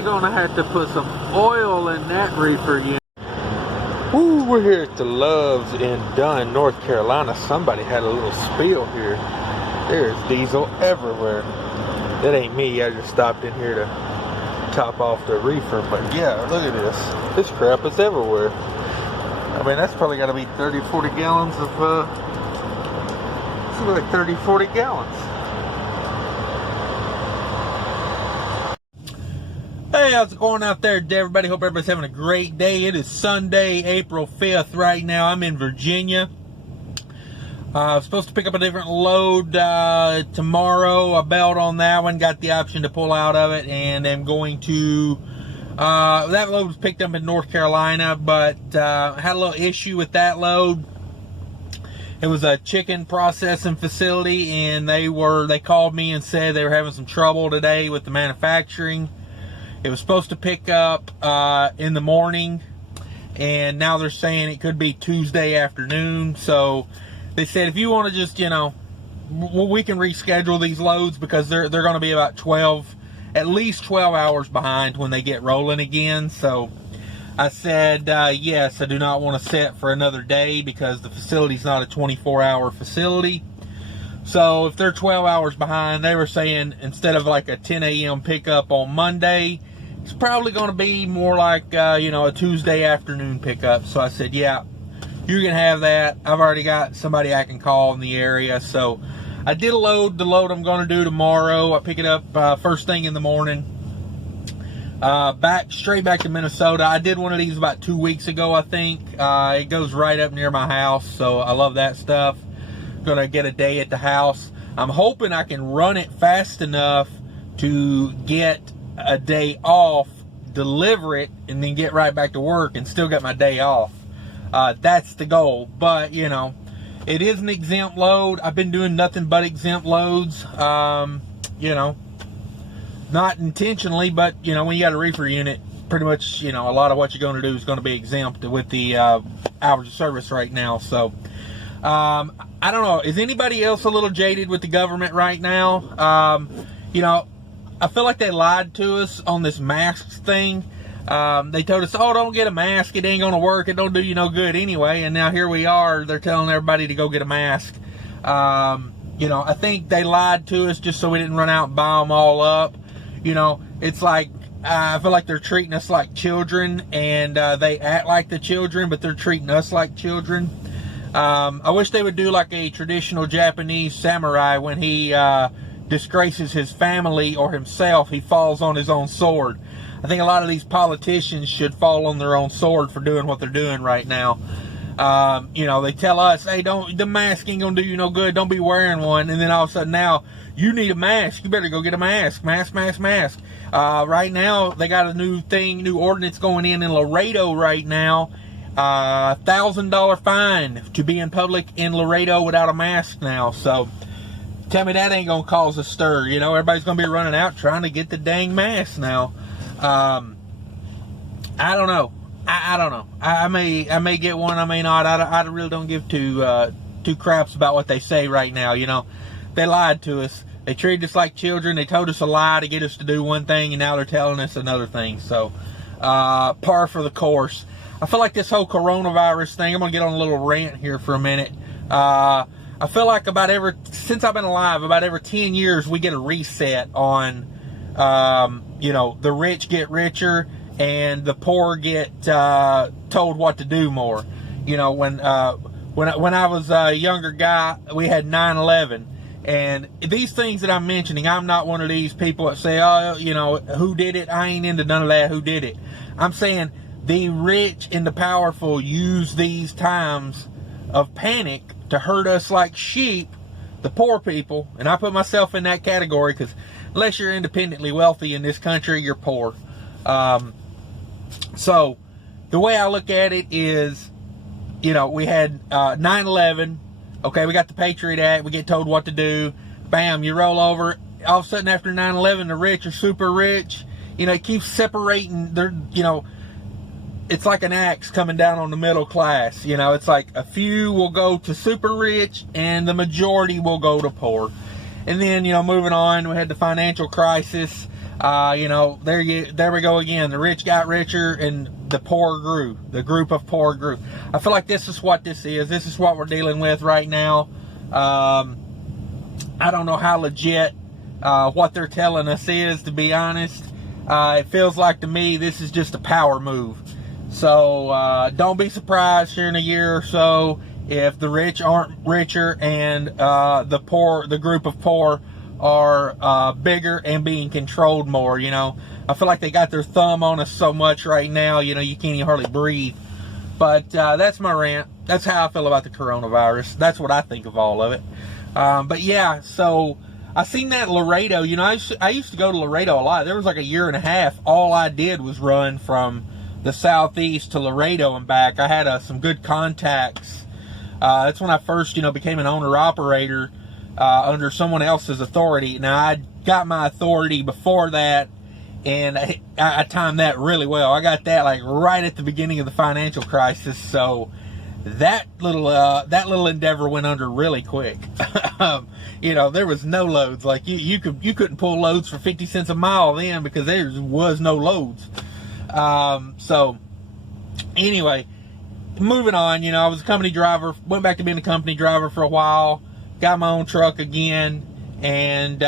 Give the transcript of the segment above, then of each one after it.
probably gonna have to put some oil in that reefer unit. Ooh, we're here at the Loves in Dunn, North Carolina. Somebody had a little spill here. There's diesel everywhere. That ain't me. I just stopped in here to top off the reefer. But yeah, look at this. This crap is everywhere. I mean, that's probably got to be 30, 40 gallons of, this is like 30, 40 gallons. Hey, how's it going out there, everybody? Hope everybody's having a great day. It is Sunday, April 5th right now. I'm in Virginia. I'm supposed to pick up a different load tomorrow. I bailed on that one, got the option to pull out of it, and I'm going to... that load was picked up in North Carolina, but had a little issue with that load. It was a chicken processing facility, and they called me and said they were having some trouble today with the manufacturing. It was supposed to pick up in the morning, and now they're saying it could be Tuesday afternoon. So they said if you want to just, you know, we can reschedule these loads because they're going to be about at least 12 hours behind when they get rolling again. So I said, yes, I do not want to set for another day because the facility's not a 24-hour facility. So if they're 12 hours behind, they were saying instead of like a 10 a.m. pickup on Monday, it's probably going to be more like, you know, a Tuesday afternoon pickup. So I said, yeah, you can have that. I've already got somebody I can call in the area. So I did the load I'm going to do tomorrow. I pick it up first thing in the morning. Straight back to Minnesota. I did one of these about 2 weeks ago, I think. It goes right up near my house, so I love that stuff. Gonna get a day at the house. I'm hoping I can run it fast enough to get a day off, deliver it, and then get right back to work and still get my day off. That's the goal. But, you know, it is an exempt load. I've been doing nothing but exempt loads. You know, not intentionally, but, you know, when you got a reefer unit, pretty much, you know, a lot of what you're going to do is going to be exempt with the hours of service right now. So, I don't know. Is anybody else a little jaded with the government right now? You know, I feel like they lied to us on this mask thing. They told us, oh, don't get a mask. It ain't going to work. It don't do you no good anyway. And now here we are. They're telling everybody to go get a mask. You know, I think they lied to us just so we didn't run out and buy them all up. You know, it's like, I feel like they're treating us like children, and they act like the children, but they're treating us like children. I wish they would do like a traditional Japanese samurai. When he disgraces his family or himself, he falls on his own sword. I think a lot of these politicians should fall on their own sword for doing what they're doing right now. You know, they tell us, hey, the mask ain't gonna do you no good, don't be wearing one, and then all of a sudden now, you need a mask, you better go get a mask. Mask. Right now, they got a new ordinance going in Laredo right now. $1,000 fine to be in public in Laredo without a mask now. So tell me that ain't gonna cause a stir. You know, everybody's gonna be running out trying to get the dang mask now. I don't know. I don't know. I may get one. I may not. I really don't give two craps about what they say right now. You know, they lied to us. They treated us like children. They told us a lie to get us to do one thing, and now they're telling us another thing. So par for the course. I feel like this whole coronavirus thing, I'm going to get on a little rant here for a minute. I feel like since I've been alive, about every 10 years, we get a reset on, you know, the rich get richer and the poor get told what to do more. You know, when I was a younger guy, we had 9/11. And these things that I'm mentioning, I'm not one of these people that say, oh, you know, who did it? I ain't into none of that. Who did it? I'm saying the rich and the powerful use these times of panic to hurt us like sheep, the poor people. And I put myself in that category because unless you're independently wealthy in this country, you're poor. So the way I look at it is, you know, we had 9/11. Okay, we got the Patriot Act. We get told what to do. Bam, you roll over. All of a sudden after 9/11, the rich are super rich. You know, it keeps separating. You know, it's like an axe coming down on the middle class. You know, it's like a few will go to super rich and the majority will go to poor. And then, you know, moving on, we had the financial crisis. There we go again. The rich got richer and the poor grew. The group of poor grew. I feel like this is what this is. This is what we're dealing with right now. I don't know how legit what they're telling us is, to be honest. It feels like to me this is just a power move. So don't be surprised here in a year or so if the rich aren't richer and the group of poor are bigger and being controlled more. I feel like they got their thumb on us so much right now, you can't even hardly breathe. But that's my rant. That's how I feel about the coronavirus. That's what I think of all of it. But yeah, so I seen that Laredo. I used to go to Laredo a lot. There was like a year and a half. All I did was run from the southeast to Laredo and back. I had some good contacts. That's when I first, became an owner-operator under someone else's authority. Now, I got my authority before that, and I timed that really well. I got that like right at the beginning of the financial crisis, so that little endeavor went under really quick. There was no loads. Like you couldn't pull loads for 50 cents a mile then because there was no loads. So anyway, moving on. I was a company driver. Went back to being a company driver for a while. Got my own truck again, and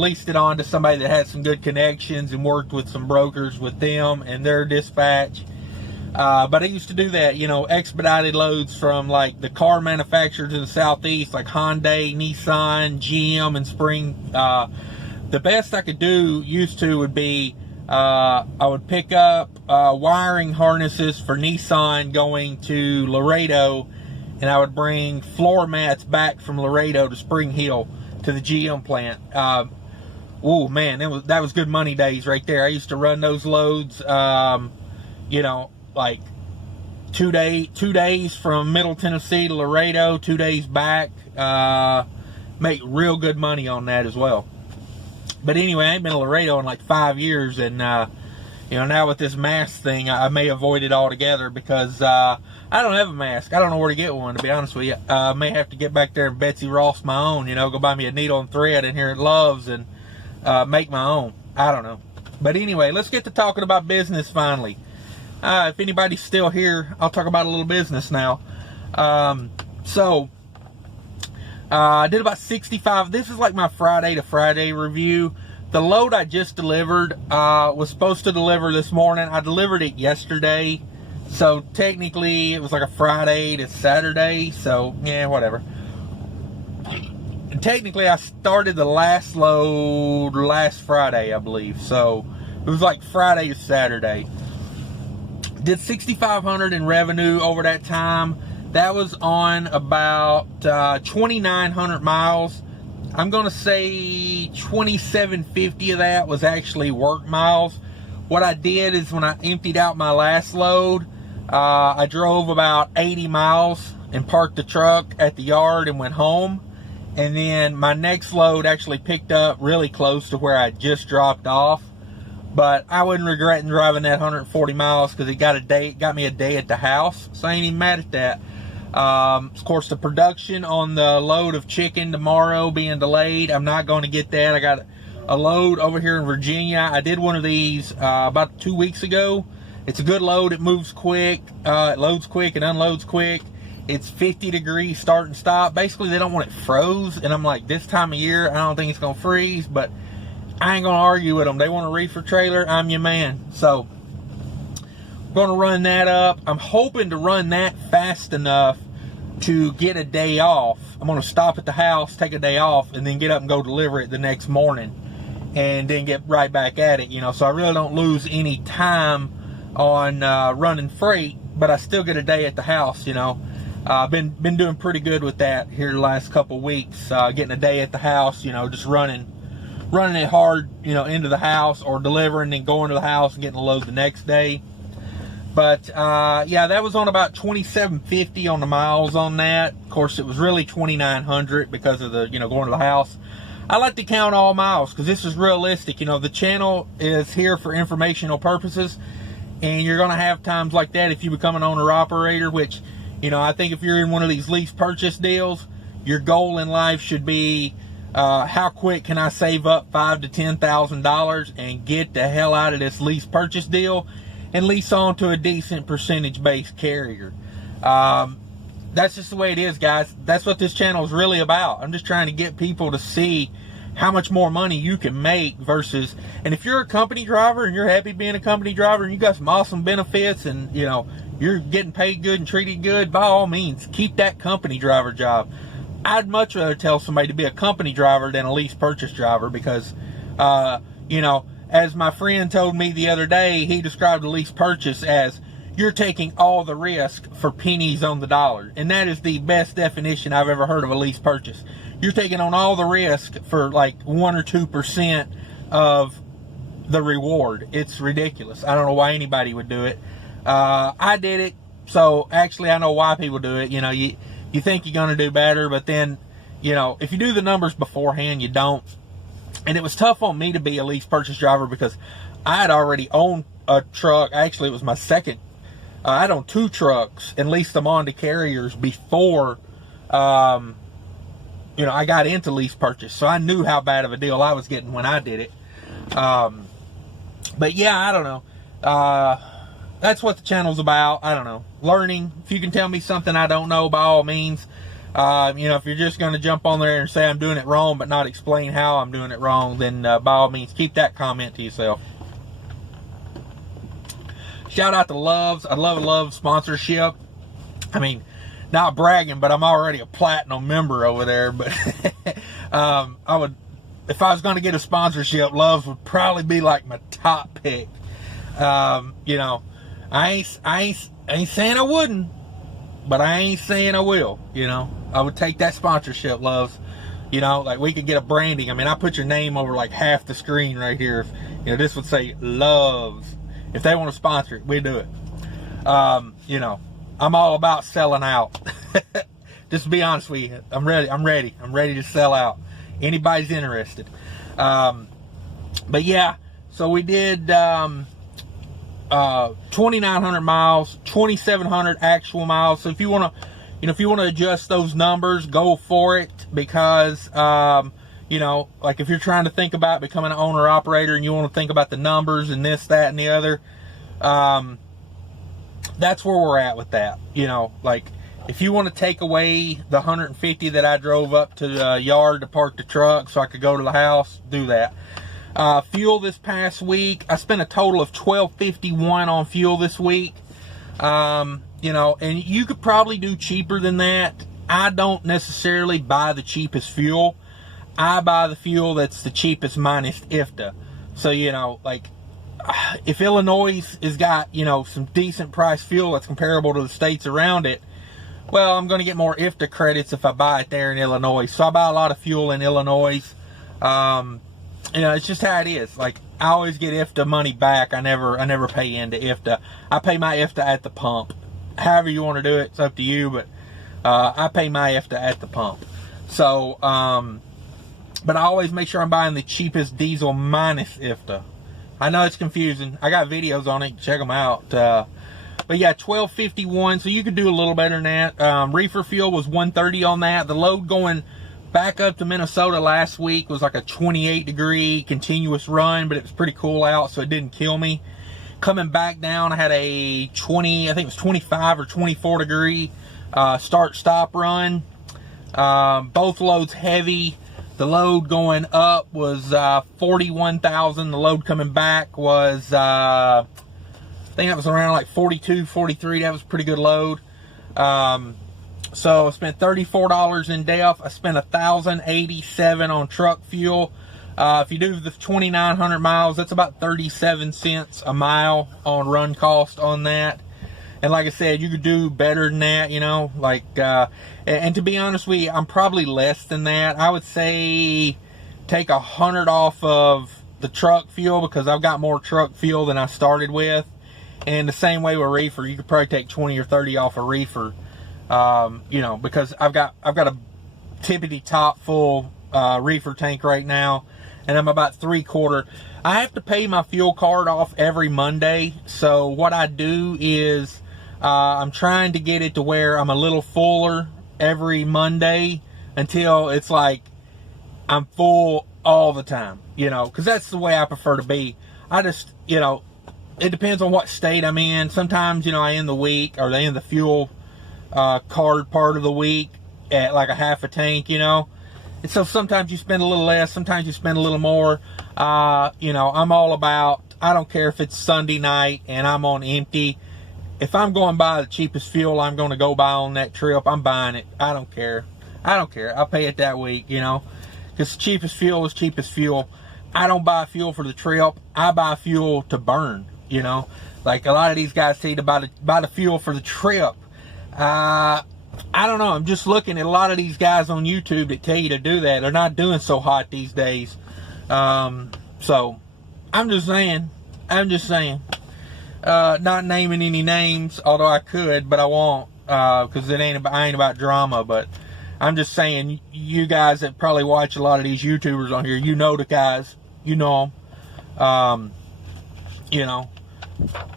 leased it on to somebody that had some good connections and worked with some brokers with them and their dispatch. But I used to do that, expedited loads from like the car manufacturers in the southeast, like Hyundai, Nissan, GM, and Spring. The best I could do would be I would pick up wiring harnesses for Nissan going to Laredo, and I would bring floor mats back from Laredo to Spring Hill to the GM plant. Oh man, that was good money days right there. I used to run those loads, like 2 days from Middle Tennessee to Laredo, 2 days back. Make real good money on that as well. But anyway, I ain't been to Laredo in like 5 years, and now with this mask thing, I may avoid it altogether because I don't have a mask. I don't know where to get one, to be honest with you. I may have to get back there and Betsy Ross my own, go buy me a needle and thread in here at Love's and make my own. I don't know. But anyway, let's get to talking about business finally. If anybody's still here, I'll talk about a little business now. I did about 65. This is like my Friday to Friday review. The load I just delivered was supposed to deliver this morning. I delivered it yesterday. So technically it was like a Friday to Saturday. So yeah, whatever. And technically I started the last load last Friday, I believe. So it was like Friday to Saturday. Did 6,500 in revenue over that time. That was on about 2,900 miles. I'm going to say 2,750 of that was actually work miles. What I did is when I emptied out my last load, I drove about 80 miles and parked the truck at the yard and went home. And then my next load actually picked up really close to where I just dropped off. But I wasn't regretting driving that 140 miles because it got me a day at the house. So I ain't even mad at that. Of course, the production on the load of chicken tomorrow being delayed. I'm not going to get that. I got a load over here in Virginia. I did one of these about 2 weeks ago. It's a good load. It moves quick. It loads quick and unloads quick. It's 50 degrees start and stop. Basically, they don't want it froze. And I'm like, this time of year, I don't think it's going to freeze. But I ain't going to argue with them. They want a reefer trailer. I'm your man. So I'm going to run that up. I'm hoping to run that fast enough to get a day off. I'm going to stop at the house, take a day off, and then get up and go deliver it the next morning. And then get right back at it, So I really don't lose any time on running freight, but I still get a day at the house, I've been doing pretty good with that here the last couple weeks. Getting a day at the house, just running it hard, into the house, or delivering and going to the house and getting a load the next day. But yeah, that was on about 2,750 on the miles on that. Of course, it was really 2,900 because of the going to the house. I like to count all miles because this is realistic. The channel is here for informational purposes, and you're going to have times like that if you become an owner operator, which I think if you're in one of these lease purchase deals, your goal in life should be how quick can I save up $5,000 to $10,000 and get the hell out of this lease purchase deal and lease on to a decent percentage-based carrier. That's just the way it is, guys. That's what this channel is really about. I'm just trying to get people to see how much more money you can make versus, and if you're a company driver and you're happy being a company driver and you got some awesome benefits and, you know, you're getting paid good and treated good, by all means, keep that company driver job. I'd much rather tell somebody to be a company driver than a lease purchase driver because, you know, as my friend told me the other day, he described a lease purchase as you're taking all the risk for pennies on the dollar. And that is the best definition I've ever heard of a lease purchase. You're taking on all the risk for like 1 or 2% of the reward. It's ridiculous. I don't know why anybody would do it. I did it, so actually I know why people do it. You know, you think you're going to do better, but then, you know, if you do the numbers beforehand, you don't. And it was tough on me to be a lease purchase driver because I had already owned a truck. Actually, it was my second. I had owned 2 trucks and leased them on to carriers before, you know, I got into lease purchase. So I knew how bad of a deal I was getting when I did it. But yeah, I don't know. That's what the channel's about. I don't know. Learning. If you can tell me something I don't know, by all means. You know, if you're just going to jump on there and say I'm doing it wrong, but not explain how I'm doing it wrong, then by all means, keep that comment to yourself. Shout out to Loves. I love sponsorship. I mean, not bragging, but I'm already a platinum member over there. But I would, if I was going to get a sponsorship, Loves would probably be like my top pick. You know, I ain't saying I wouldn't, but I ain't saying I will. You know, I would take that sponsorship, Loves. You know, like we could get a branding. I mean, I put your name over like half the screen right here. You know, this would say Loves. If they want to sponsor it, we do it. You know, I'm all about selling out. Just to be honest with you, I'm ready to sell out. Anybody's interested. But yeah, so we did 2,900 miles, 2,700 actual miles. So if you want to, you know, if you want to adjust those numbers, go for it, because you know, like if you're trying to think about becoming an owner operator and you want to think about the numbers and this, that, and the other, that's where we're at with that. You know, like if you want to take away the 150 that I drove up to the yard to park the truck so I could go to the house, do that. Fuel this past week, I spent a total of $12.51 on fuel this week. You know, and you could probably do cheaper than that. I don't necessarily buy the cheapest fuel. I buy the fuel that's the cheapest minus IFTA. So, you know, like if Illinois has got, you know, some decent price fuel that's comparable to the states around it, well, I'm going to get more IFTA credits if I buy it there in Illinois. So I buy a lot of fuel in Illinois. You know, it's just how it is. Like I always get IFTA money back. I never pay into IFTA. I pay my IFTA at the pump. However you want to do it, it's up to you, but I pay my IFTA at the pump. So, but I always make sure I'm buying the cheapest diesel minus IFTA. I know it's confusing. I got videos on it. Check them out. But yeah, $12.51. So you could do a little better than that. Reefer fuel was $1.30 on that. The load going back up to Minnesota last week was like a 28-degree continuous run, but it was pretty cool out, so it didn't kill me. Coming back down, I had a 20, I think it was 25 or 24-degree start-stop run. Both loads heavy. The load going up was 41,000. The load coming back was, I think that was around like 42, 43. That was a pretty good load. So I spent $34 in DEF. I spent $1,087 on truck fuel. If you do the 2,900 miles, that's about 37 cents a mile on run cost on that. And like I said, you could do better than that, you know, like, and to be honest with you, I'm probably less than that. I would say take 100 off of the truck fuel, because I've got more truck fuel than I started with. And the same way with Reefer, you could probably take 20 or 30 off of Reefer, you know, because I've got a tippity top full Reefer tank right now, and I'm about 3/4. I have to pay my fuel card off every Monday. So what I do is I'm trying to get it to where I'm a little fuller every Monday until it's like I'm full all the time, you know, because that's the way I prefer to be. I just, you know, it depends on what state I'm in. Sometimes, you know, I end the week, or they end the fuel card part of the week at like a half a tank, you know. And so sometimes you spend a little less, sometimes you spend a little more. You know, I'm all about, I don't care if it's Sunday night and I'm on empty. If I'm going to buy the cheapest fuel I'm going to go buy on that trip, I'm buying it. I don't care. I don't care. I'll pay it that week, you know. Because cheapest fuel is cheapest fuel. I don't buy fuel for the trip. I buy fuel to burn, you know. Like a lot of these guys say to buy the fuel for the trip. I don't know. I'm just looking at a lot of these guys on YouTube that tell you to do that. They're not doing so hot these days. So I'm just saying. Not naming any names, although I could, but I won't, because I ain't about drama. But I'm just saying, you guys that probably watch a lot of these YouTubers on here, you know the guys, you know them, you know.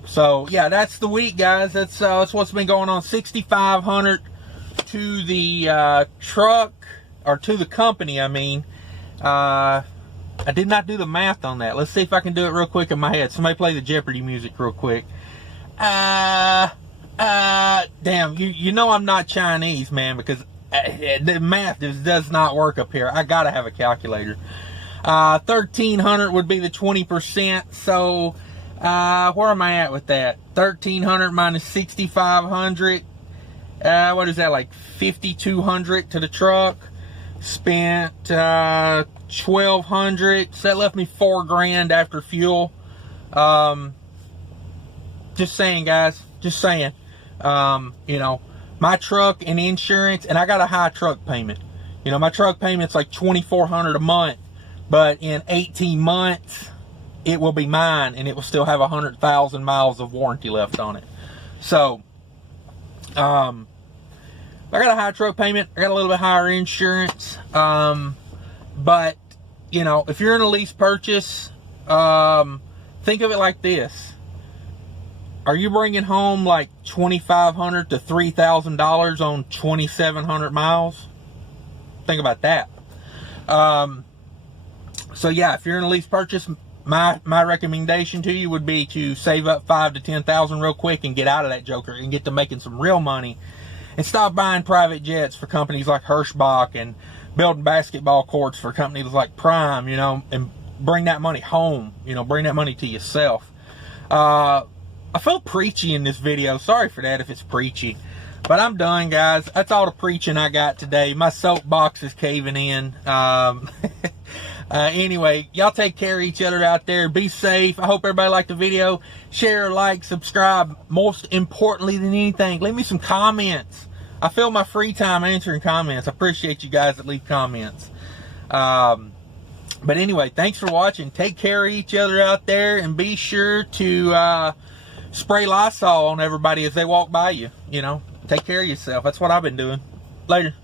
So yeah, that's the week, guys. That's what's been going on. $6,500 to the truck, or to the company, I mean. I did not do the math on that. Let's see if I can do it real quick in my head. Somebody play the Jeopardy music real quick. Damn, you know I'm not Chinese, man, because the math just does not work up here. I gotta have a calculator. 1,300 would be the 20%. So where am I at with that? 1,300 minus 6,500. What is that, like 5,200 to the truck? Spent 1,200. So that left me $4,000 after fuel. Just saying, guys. Just saying. You know, my truck and insurance, and I got a high truck payment. You know, my truck payment's like $2,400 a month, but in 18 months it will be mine, and it will still have 100,000 miles of warranty left on it. So I got a high truck payment. I got a little bit higher insurance. But you know, if you're in a lease purchase, think of it like this. Are you bringing home like $2,500 to $3,000 on 2,700 miles? Think about that. So yeah, if you're in a lease purchase, my recommendation to you would be to save up $5,000 to $10,000 real quick and get out of that joker and get to making some real money, and stop buying private jets for companies like Hirschbach and building basketball courts for companies like Prime, you know, and bring that money home, you know, bring that money to yourself. I felt preachy in this video. Sorry for that if it's preachy. But I'm done, guys. That's all the preaching I got today. My soapbox is caving in. Anyway, y'all take care of each other out there. Be safe. I hope everybody liked the video. Share, like, subscribe. Most importantly than anything, leave me some comments. I fill my free time answering comments. I appreciate you guys that leave comments. But anyway, thanks for watching. Take care of each other out there, and be sure to spray Lysol on everybody as they walk by you. You know, take care of yourself. That's what I've been doing. Later.